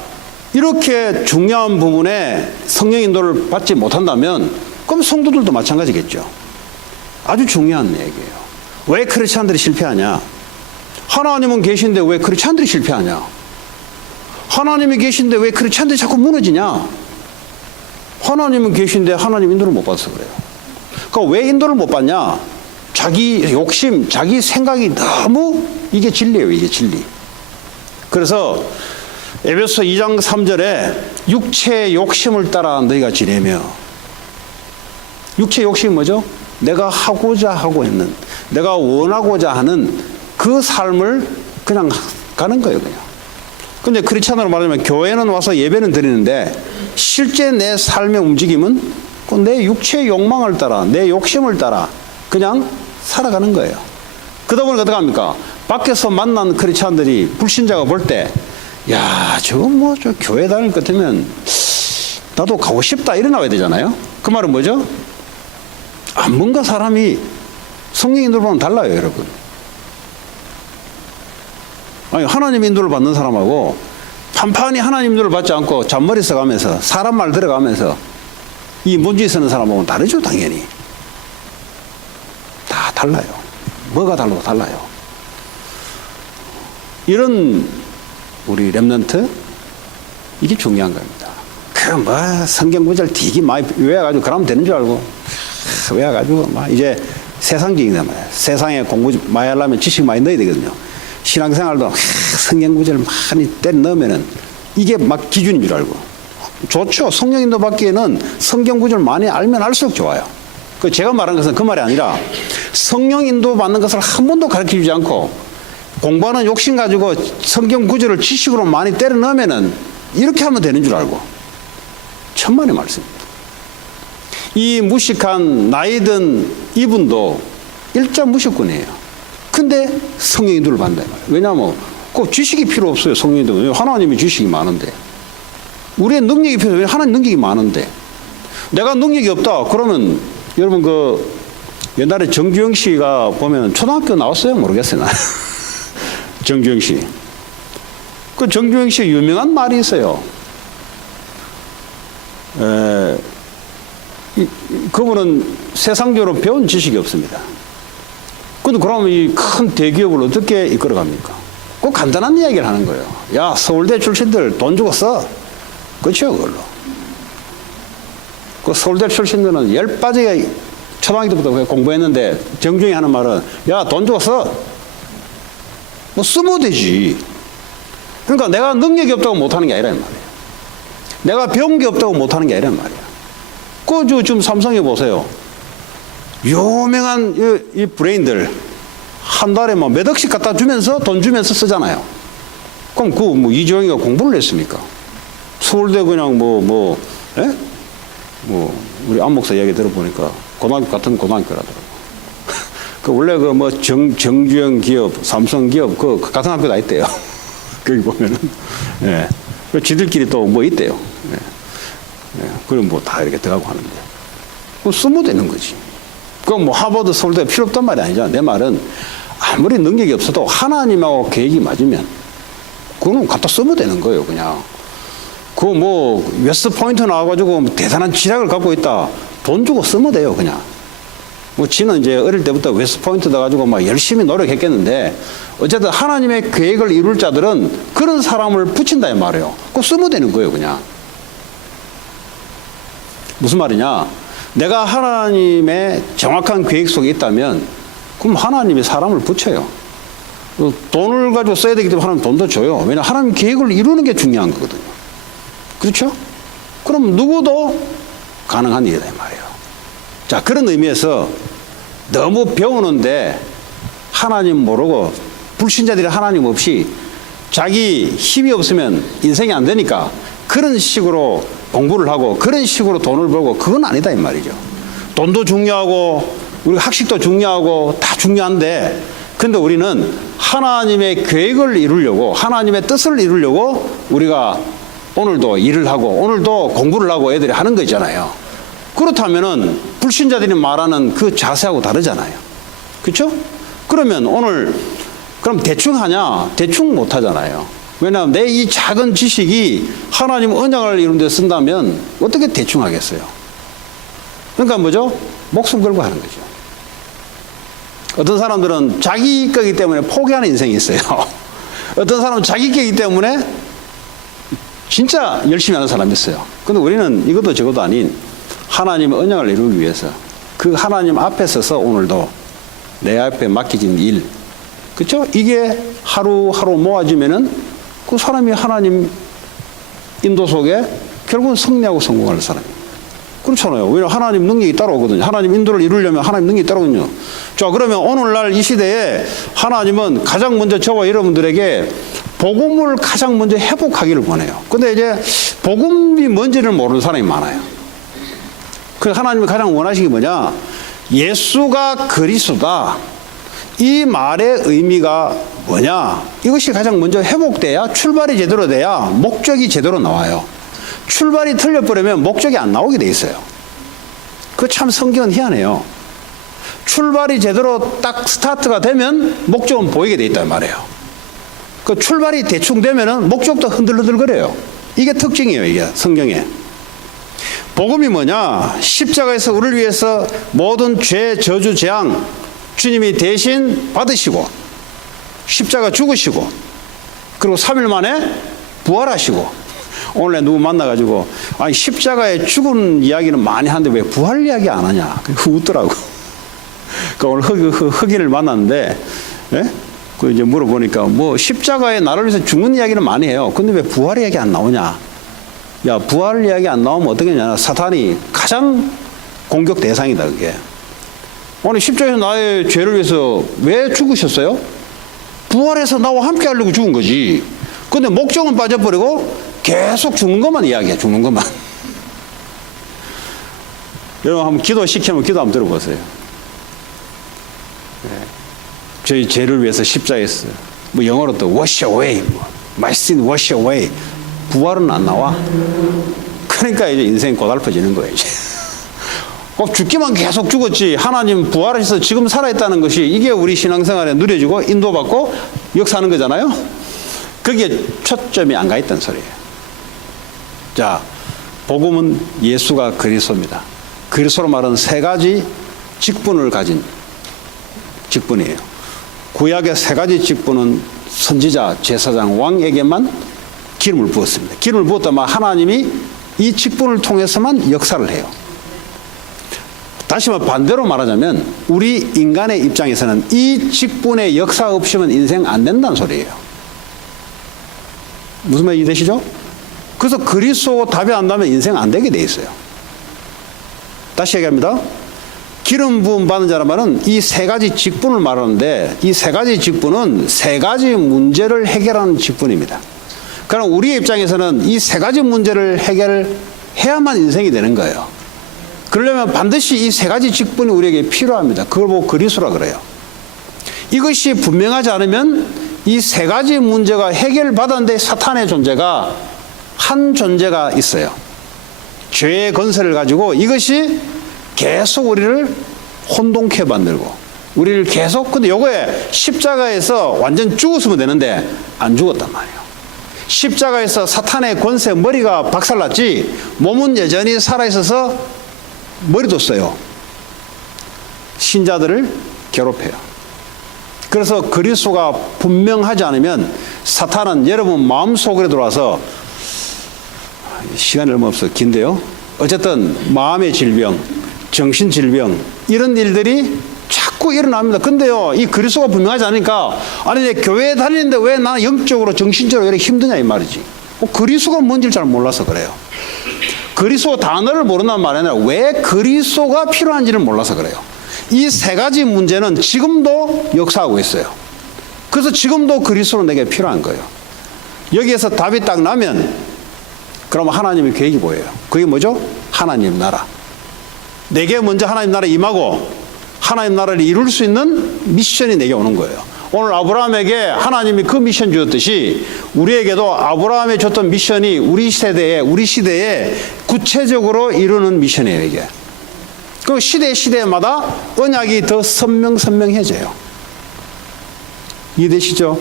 이렇게 중요한 부분에 성령 인도를 받지 못한다면 그럼 성도들도 마찬가지겠죠. 아주 중요한 얘기예요. 왜 크리스찬들이 실패하냐? 하나님은 계신데 왜 크리스찬들이 실패하냐? 하나님이 계신데 왜 크리스찬들이 자꾸 무너지냐? 하나님은 계신데 하나님 인도를 못 받아서 그래요. 그러니까 왜 인도를 못 받냐? 자기 욕심, 자기 생각이 너무 이게 진리예요. 이게 진리. 그래서 에베소 2장 3절에 육체의 욕심을 따라 너희가 지내며, 육체의 욕심이 뭐죠? 내가 하고자 하고 있는, 내가 원하고자 하는 그 삶을 그냥 가는 거예요. 그냥. 근데 크리스찬으로 말하면 교회는 와서 예배는 드리는데 실제 내 삶의 움직임은 내 육체의 욕망을 따라, 내 욕심을 따라 그냥 살아가는 거예요. 그러다 보니까 어떻게 합니까? 밖에서 만난 크리스찬들이 불신자가 볼 때, 야, 저거 저 교회 다닐 것 같으면 나도 가고 싶다 이래 나와야 되잖아요. 그 말은 뭐죠? 뭔가 사람이 성령 인도를 보면 달라요, 여러분. 아니, 하나님 인도를 받는 사람하고 판판히 하나님 인도를 받지 않고 잔머리 써가면서 사람 말 들어가면서 이 문제 쓰는 사람하고는 다르죠, 당연히. 다 달라요. 뭐가 달라요. 이런 우리 렘넌트, 이게 중요한 겁니다. 성경 구절 되게 많이 외워가지고 그러면 되는 줄 알고 외워가지고 이제 세상적이다 말이야. 세상에 공부 많이 하려면 지식 많이 넣어야 되거든요. 신앙생활도 성경 구절 많이 때려 넣으면은 이게 막 기준인 줄 알고. 좋죠. 성령 인도 받기에는 성경 구절 많이 알면 알수록 좋아요. 제가 말한 것은 그 말이 아니라 성령 인도 받는 것을 한 번도 가르쳐 주지 않고 공부하는 욕심 가지고 성경 구절을 지식으로 많이 때려 넣으면은 이렇게 하면 되는 줄 알고. 천만의 말씀입니다. 이 무식한 나이든 이분도 일자 무식꾼이에요. 근데 성령 인도를 받는다 말이에요. 왜냐하면 꼭 지식이 필요 없어요. 성령 인도. 하나님이 지식이 많은데. 우리의 능력이 필요해요. 하나님 능력이 많은데. 내가 능력이 없다. 그러면 여러분 옛날에 정주영 씨가 보면 초등학교 나왔어요? 모르겠어요. 정주영 씨. 정주영 씨 유명한 말이 있어요. 그분은 세상적으로 배운 지식이 없습니다. 근데 그러면 이 큰 대기업을 어떻게 이끌어갑니까? 꼭 간단한 이야기를 하는 거예요. 야, 서울대 출신들 돈 주고 써. 그렇죠, 그걸로. 그 서울대 출신들은 열 빠지게 초등학교 때부터 공부했는데 정중히 하는 말은 야, 돈 주고 써. 뭐 쓰면 되지. 그러니까 내가 능력이 없다고 못하는 게 아니란 말이에요. 내가 배운 게 없다고 못하는 게 아니란 말이에요. 그 지금 삼성에 보세요. 유명한 이 브레인들 한 달에 뭐 몇 억씩 갖다 주면서 돈 주면서 쓰잖아요. 그럼 그 뭐 이재용이가 공부를 했습니까? 서울대 그냥 뭐 우리 안 목사 이야기 들어보니까 고등학교 같은 고등학교라더라고. 그 원래 그 뭐 정주영 기업, 삼성 기업 그 같은 학교 다 있대요. 거기 보면은 예. 그 지들끼리 또 뭐 있대요. 예. 예. 그럼 뭐 다 이렇게 들어가고 하는데 그 쓰면 되는 거지. 그럼 뭐 하버드 서울대가 필요 없단 말이 아니잖아. 내 말은 아무리 능력이 없어도 하나님하고 계획이 맞으면 그거는 갖다 쓰면 되는 거예요, 그냥. 그거 뭐 웨스트 포인트 나와가지고 대단한 지략을 갖고 있다. 돈 주고 쓰면 돼요, 그냥. 뭐 지는 이제 어릴 때부터 웨스트 포인트 나가지고 막 열심히 노력했겠는데 어쨌든 하나님의 계획을 이룰 자들은 그런 사람을 붙인다 이 말이에요. 그거 쓰면 되는 거예요, 그냥. 무슨 말이냐? 내가 하나님의 정확한 계획 속에 있다면 그럼 하나님이 사람을 붙여요. 돈을 가지고 써야 되기 때문에 하나님 돈도 줘요. 왜냐하면 하나님 계획을 이루는 게 중요한 거거든요. 그렇죠? 그럼 누구도 가능한 일이다 이 말이에요. 자, 그런 의미에서 너무 배우는데 하나님 모르고 불신자들이 하나님 없이 자기 힘이 없으면 인생이 안 되니까 그런 식으로 공부를 하고 그런 식으로 돈을 벌고 그건 아니다 이 말이죠. 돈도 중요하고 우리 학식도 중요하고 다 중요한데 근데 우리는 하나님의 계획을 이루려고 하나님의 뜻을 이루려고 우리가 오늘도 일을 하고 오늘도 공부를 하고 애들이 하는 거 있잖아요. 그렇다면은 불신자들이 말하는 그 자세하고 다르잖아요. 그렇죠? 그러면 오늘 그럼 대충 하냐? 대충 못 하잖아요. 왜냐하면 내 이 작은 지식이 하나님 언약을 이루는 데 쓴다면 어떻게 대충 하겠어요? 그러니까 뭐죠? 목숨 걸고 하는 거죠. 어떤 사람들은 자기 거기 때문에 포기하는 인생이 있어요. 어떤 사람은 자기 거기 때문에 진짜 열심히 하는 사람이 있어요. 근데 우리는 이것도 저것도 아닌 하나님의 언약을 이루기 위해서 그 하나님 앞에 서서 오늘도 내 앞에 맡겨진 일, 그렇죠? 이게 하루하루 모아지면은 그 사람이 하나님 인도 속에 결국은 승리하고 성공하는 사람이에요. 그렇잖아요. 왜냐하면 하나님 능력이 따라오거든요. 하나님 인도를 이루려면 하나님 능력이 따라오거든요. 자, 그러면 오늘날 이 시대에 하나님은 가장 먼저 저와 여러분들에게 복음을 가장 먼저 회복하기를 원해요. 근데 이제 복음이 뭔지를 모르는 사람이 많아요. 그 하나님이 가장 원하시는 게 뭐냐? 예수가 그리스도다. 이 말의 의미가 뭐냐? 이것이 가장 먼저 회복돼야 출발이 제대로 돼야 목적이 제대로 나와요. 출발이 틀려버리면 목적이 안 나오게 돼 있어요. 그 참 성경은 희한해요. 출발이 제대로 딱 스타트가 되면 목적은 보이게 돼 있단 말이에요. 그 출발이 대충 되면은 목적도 흔들흔들거려요. 이게 특징이에요, 이게 성경에. 복음이 뭐냐? 십자가에서 우리를 위해서 모든 죄, 저주, 재앙 주님이 대신 받으시고 십자가 죽으시고 그리고 3일 만에 부활하시고 오늘 누구 만나가지고 아니 십자가에 죽은 이야기는 많이 하는데 왜 부활 이야기 안 하냐? 웃더라고. 그 오늘 흑인을 만났는데, 예? 그 이제 물어보니까 뭐 십자가에 나를 위해서 죽는 이야기는 많이 해요. 근데 왜 부활 이야기 안 나오냐? 야, 부활 이야기 안 나오면 어떻게 되냐? 사탄이 가장 공격 대상이다, 그게. 오늘 십자가에서 나의 죄를 위해서 왜 죽으셨어요? 부활해서 나와 함께 하려고 죽은 거지. 근데 목적은 빠져버리고 계속 죽는 것만 이야기해, 죽는 것만. 여러분 한번 기도시키면 기도 한번 들어보세요. 네. 저희 죄를 위해서 십자가에서 뭐 영어로 또 wash away, my sin wash away. 부활은 안 나와. 그러니까 이제 인생이 고달퍼지는 거예요, 이제. 죽기만 계속 죽었지 하나님 부활해서 지금 살아있다는 것이 이게 우리 신앙생활에 누려지고 인도받고 역사하는 거잖아요. 거기에 초점이 안 가 있다는 소리예요. 자, 복음은 예수가 그리스도입니다. 그리스도로 말하는 세 가지 직분을 가진 직분이에요. 구약의 세 가지 직분은 선지자, 제사장, 왕에게만 기름을 부었습니다. 기름을 부었다면 하나님이 이 직분을 통해서만 역사를 해요. 다시 말해 반대로 말하자면 우리 인간의 입장에서는 이 직분의 역사 없이면 인생 안 된다는 소리예요. 무슨 말이 이해되시죠? 그래서 그리스도 답이 안 나면 인생 안 되게 돼 있어요. 다시 얘기합니다. 기름 부음 받은 자란 말은 이 세 가지 직분을 말하는데 이 세 가지 직분은 세 가지 문제를 해결하는 직분입니다. 그럼 우리의 입장에서는 이 세 가지 문제를 해결해야만 인생이 되는 거예요. 그러려면 반드시 이 세 가지 직분이 우리에게 필요합니다. 그걸 보고 그리스도라 그래요. 이것이 분명하지 않으면 이 세 가지 문제가 해결받았는데 사탄의 존재가 한 존재가 있어요. 죄의 건세를 가지고 이것이 계속 우리를 혼동케 만들고 우리를 계속 근데 요거에 십자가에서 완전 죽었으면 되는데 안 죽었단 말이에요. 십자가에서 사탄의 권세 머리가 박살났지 몸은 여전히 살아있어서 머리도 써요. 신자들을 괴롭혀요. 그래서 그리스도가 분명하지 않으면 사탄은 여러분 마음속으로 들어와서 시간이 얼마 없어 긴데요. 어쨌든 마음의 질병, 정신질병 이런 일들이 자꾸 일어납니다. 근데요 이 그리스도가 분명하지 않으니까 아니 내 교회에 다니는데 왜 나는 영적으로 정신적으로 이렇게 힘드냐 이 말이지. 그리스도가 뭔지를 잘 몰라서 그래요. 그리스도 단어를 모른다는 말이 아니라 왜 그리스도가 필요한지를 몰라서 그래요. 이 세 가지 문제는 지금도 역사하고 있어요. 그래서 지금도 그리스도는 내게 필요한 거예요. 여기에서 답이 딱 나면 그러면 하나님의 계획이 보여요. 그게 뭐죠? 하나님 나라. 내게 먼저 하나님 나라 임하고 하나님 나라를 이룰 수 있는 미션이 내게 오는 거예요. 오늘 아브라함에게 하나님이 그 미션 주었듯이 우리에게도 아브라함이 줬던 미션이 우리 시대에 구체적으로 이루는 미션이에요. 이게. 그 시대마다 언약이 더 선명해져요. 이해되시죠?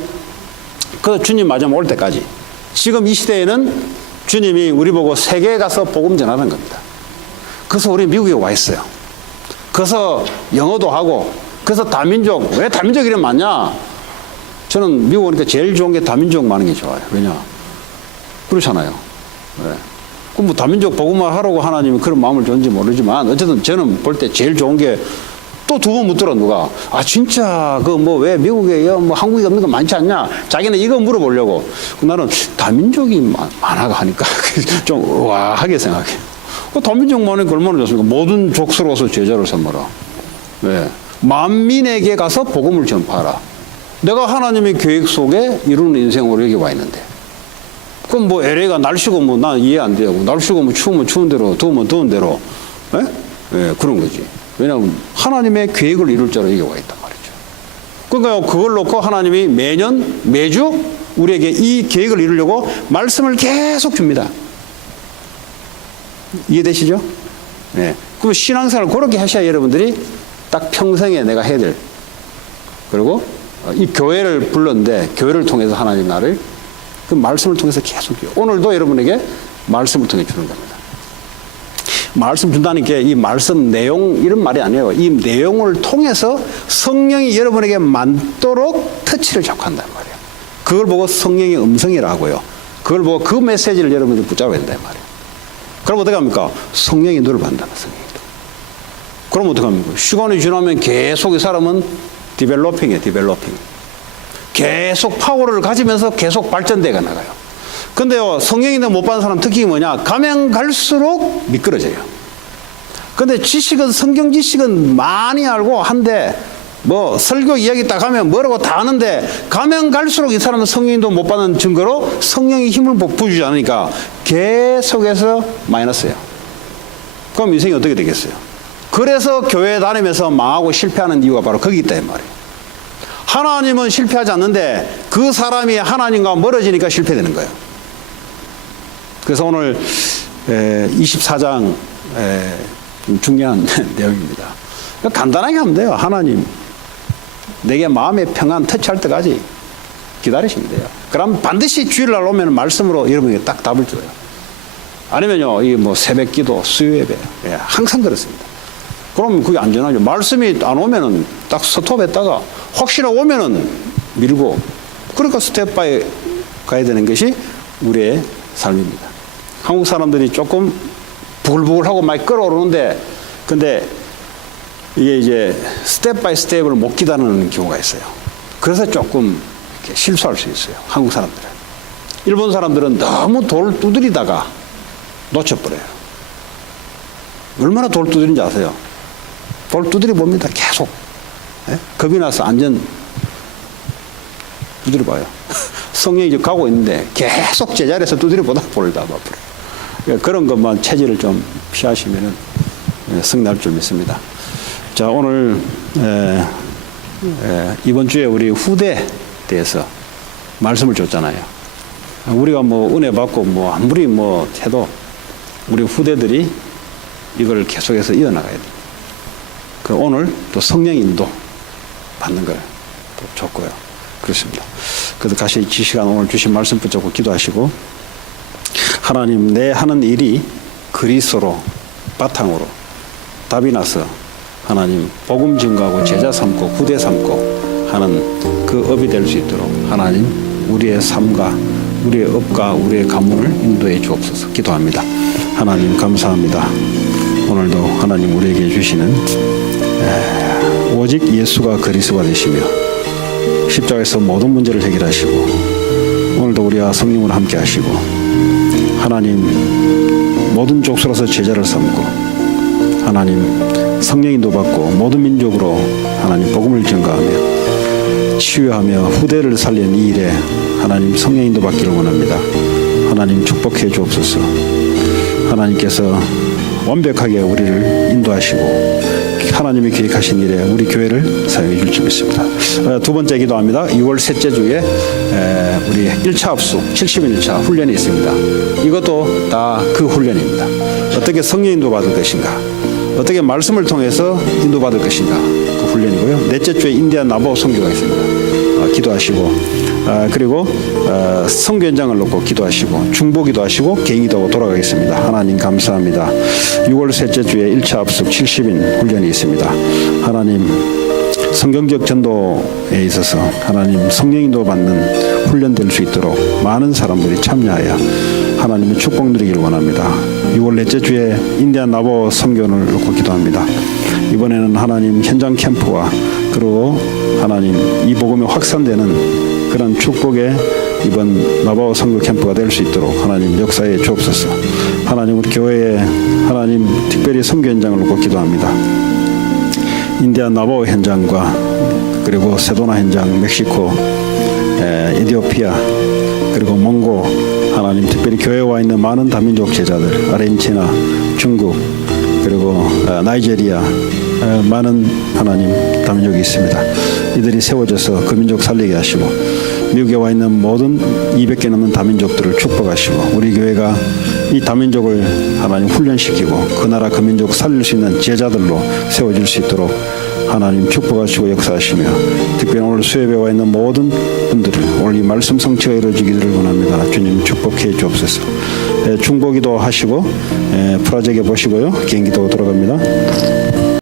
그래서 주님 마지막 올 때까지 지금 이 시대에는 주님이 우리 보고 세계에 가서 복음 전하는 겁니다. 그래서 우리 미국에 와 있어요. 그래서 영어도 하고 그래서 다민족, 왜 다민족 이름 많냐? 저는 미국 오니까 제일 좋은 게 다민족 많은 게 좋아요. 왜냐? 그렇잖아요. 네. 그럼 뭐 다민족 복음화 하라고 하나님이 그런 마음을 줬는지 모르지만 어쨌든 저는 볼 때 제일 좋은 게 또 두 번 묻더라 누가. 아 진짜 그 뭐 왜 미국에 뭐 한국에 없는 거 많지 않냐? 자기는 이거 물어보려고. 나는 다민족이 많아가 하니까 좀 우아하게 생각해. 다민족 많으니까 얼마나 좋습니까? 모든 족속으로서 제자를 삼아라. 네. 만민에게 가서 복음을 전파하라. 내가 하나님의 계획 속에 이루는 인생으로 여기 와 있는데. 그럼 뭐 LA가 날씨고 뭐 난 이해 안 돼요. 날씨고 뭐 추우면 추운 대로, 더우면 더운 대로. 예? 예, 그런 거지. 왜냐하면 하나님의 계획을 이룰 자로 여기 와 있단 말이죠. 그러니까 그걸 놓고 하나님이 매주 우리에게 이 계획을 이루려고 말씀을 계속 줍니다. 이해되시죠? 예. 그럼 신앙생활을 그렇게 하셔야 여러분들이 딱 평생에 내가 해야 될. 그리고 이 교회를 불렀는데 교회를 통해서 하나님 나를 그 말씀을 통해서 계속 줘요. 오늘도 여러분에게 말씀을 통해 주는 겁니다. 말씀 준다는 게 이 말씀 내용 이런 말이 아니에요. 이 내용을 통해서 성령이 여러분에게 맞도록 터치를 자꾸 한단 말이에요. 그걸 보고 성령의 음성이라고 하고요. 그걸 보고 그 메시지를 여러분들이 붙잡아야 된단 말이에요. 그럼 어떻게 합니까? 성령이 너를 만든다. 성령이. 그럼 어떻게 합니까? 시간이 지나면 계속 이 사람은 디벨로핑이에요. 계속 파워를 가지면서 계속 발전돼가 나가요. 근데요, 성령이 못 받은 사람 특징이 뭐냐? 가면 갈수록 미끄러져요. 근데 지식은, 성경 지식은 많이 알고 한데, 뭐, 설교 이야기 딱 하면 뭐라고 다 아는데, 가면 갈수록 이 사람은 성령도 못 받는 증거로 성령이 힘을 부어주지 않으니까 계속해서 마이너스예요. 그럼 인생이 어떻게 되겠어요? 그래서 교회 다니면서 망하고 실패하는 이유가 바로 거기 있다, 이 말이에요. 하나님은 실패하지 않는데 그 사람이 하나님과 멀어지니까 실패되는 거예요. 그래서 오늘 24장 중요한 내용입니다. 간단하게 하면 돼요. 하나님 내게 마음의 평안 터치할 때까지 기다리시면 돼요. 그럼 반드시 주일날 오면 말씀으로 여러분에게 딱 답을 줘요. 아니면요, 이 뭐 새벽 기도, 수요 예배, 예, 항상 그렇습니다. 그럼 그게 안전하죠. 말씀이 안 오면은 딱 스톱했다가 혹시나 오면은 밀고, 그러니까 스텝 바이 가야 되는 것이 우리의 삶입니다. 한국 사람들이 조금 부글부글하고 많이 끌어오르는데, 근데 이게 이제 스텝 바이 스텝을 못 기다리는 경우가 있어요. 그래서 조금 이렇게 실수할 수 있어요. 한국 사람들은. 일본 사람들은 너무 돌 두드리다가 놓쳐버려요. 얼마나 돌 두드린지 아세요? 돌 두드려 봅니다. 계속. 예? 겁이 나서 안전 두드려 봐요. 성령이 이제 가고 있는데 계속 제자리에서 두드려 보다 볼을 다 봐버려요. 그런 것만 체질을 좀 피하시면은 승리할 줄 믿습니다. 자, 오늘 이번 주에 우리 후대에 대해서 말씀을 줬잖아요. 우리가 뭐 은혜 받고 뭐 아무리 뭐 해도 우리 후대들이 이걸 계속해서 이어나가야 됩니다. 그 오늘 또 성령 인도 받는 걸 또 줬고요. 그렇습니다. 그래서 다시 이 시간 오늘 주신 말씀 붙잡고 기도하시고, 하나님, 내 하는 일이 그리스도로 바탕으로 답이 나서 하나님 복음 증거하고 제자 삼고 후대 삼고 하는 그 업이 될 수 있도록 하나님 우리의 삶과 우리의 업과 우리의 가문을 인도해 주옵소서 기도합니다. 하나님 감사합니다. 오늘도 하나님 우리에게 주시는 오직 예수가 그리스도가 되시며 십자가에서 모든 문제를 해결하시고, 오늘도 우리와 성령을 함께 하시고, 하나님 모든 족속으로서 제자를 삼고 하나님 성령인도 받고 모든 민족으로 하나님 복음을 전가하며 치유하며 후대를 살리는 이 일에 하나님 성령인도 받기를 원합니다. 하나님 축복해 주옵소서. 하나님께서 완벽하게 우리를 인도하시고 하나님이 계획하신 일에 우리 교회를 사용해 줄 줄 믿습니다. 두 번째 기도합니다. 6월 셋째 주에 우리 1차 합숙 70일 1차 훈련이 있습니다. 이것도 다 그 훈련입니다. 어떻게 성령 인도 받을 것인가, 어떻게 말씀을 통해서 인도 받을 것인가, 그 훈련이고요. 넷째 주에 인디안 나보 선교가 있습니다. 기도하시고, 그리고 선교 현장을 놓고 기도하시고 중보 기도하시고 개인 기도하고 돌아가겠습니다. 하나님 감사합니다. 6월 셋째 주에 1차 합숙 70인 훈련이 있습니다. 하나님 성경적 전도에 있어서 하나님 성령 인도 받는 훈련 될 수 있도록 많은 사람들이 참여하여 하나님의 축복 누리기를 원합니다. 6월 넷째 주에 인디안 나보 선교를 놓고 기도합니다. 이번에는 하나님 현장 캠프와 그리고 하나님 이 복음이 확산되는 그런 축복의 이번 나바오 선교 캠프가 될 수 있도록 하나님 역사에 주옵소서. 하나님 우리 교회에 하나님 특별히 선교 현장을 놓고 기도합니다. 인디안 나바오 현장과 그리고 세도나 현장, 멕시코, 에티오피아 그리고 몽고, 하나님 특별히 교회에 와 있는 많은 다민족 제자들, 아르헨티나, 중국 그리고 나이제리아 많은 하나님 다민족이 있습니다. 이들이 세워져서 그 민족 살리게 하시고, 미국에 와 있는 모든 200개 넘는 다민족들을 축복하시고, 우리 교회가 이 다민족을 하나님 훈련시키고 그 나라 그 민족 살릴 수 있는 제자들로 세워질 수 있도록 하나님 축복하시고 역사하시며, 특별히 오늘 수협에 와 있는 모든 분들을 오늘 이 말씀 성취가 이루어지기를 원합니다. 주님 축복해 주옵소서. 중보기도 하시고 프라제게 보시고요. 개인기도 돌아갑니다.